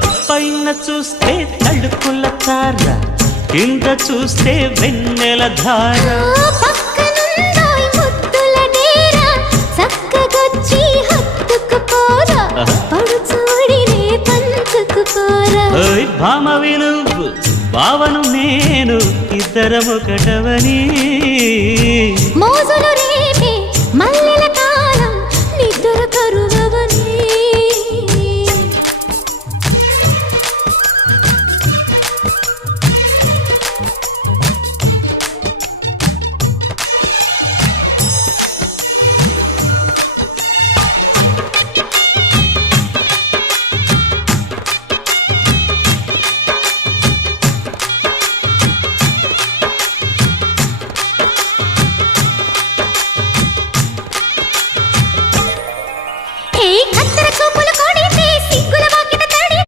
పైన చూస్తే తడుకుల తార, కింద చూస్తే వెన్నెల ధార. పక్కనుందోయ్ ముద్దుల డేరా, చక్కగొచ్చి హత్తుకుపోరా, పడుచూడినే పంచుకుపోరా. భామ విలువు భావను నేను, ఇద్దరమొకటవని మోజులు రేపే మల్లె